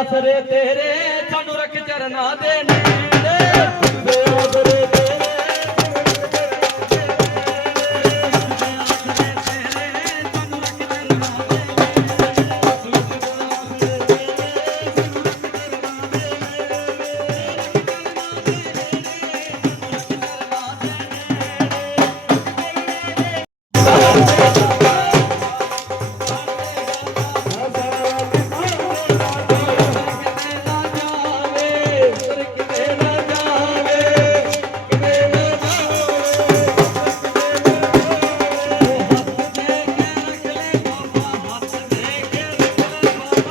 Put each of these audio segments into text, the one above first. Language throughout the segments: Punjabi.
ਆਸਰੇ ਤੇਰੇ ਸਾਨੂੰ ਰੱਖ ਚਰਨਾ ਦੇ ਨੇੜੇ। ਆਸਰੇ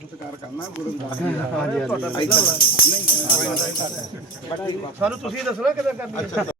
ਸਤਿਕਾਰ ਕਰਨਾ ਗੁਰੂ ਦਾ। ਹਾਂਜੀ ਹਾਂਜੀ। ਸਾਨੂੰ ਤੁਸੀਂ ਦੱਸਣਾ ਕਿਦਾਂ ਕਰਨੀ ਹੈ?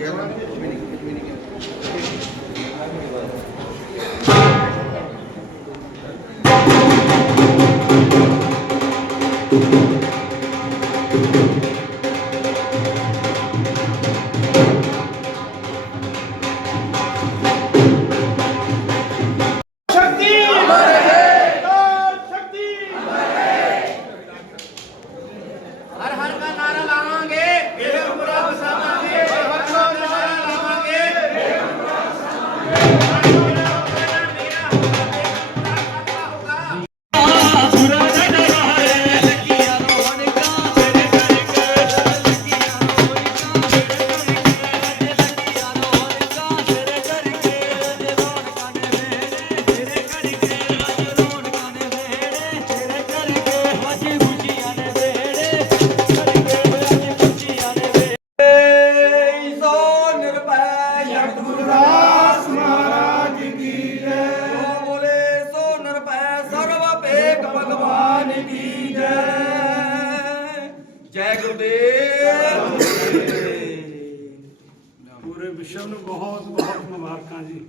Thank ਭਗਵਾਨ ਕੀ ਜੈ? ਜੈ ਗੁਰਦੇਵ। ਪੂਰੇ ਵਿਸ਼ਵ ਨੂੰ ਬਹੁਤ ਬਹੁਤ ਮੁਬਾਰਕਾਂ ਜੀ।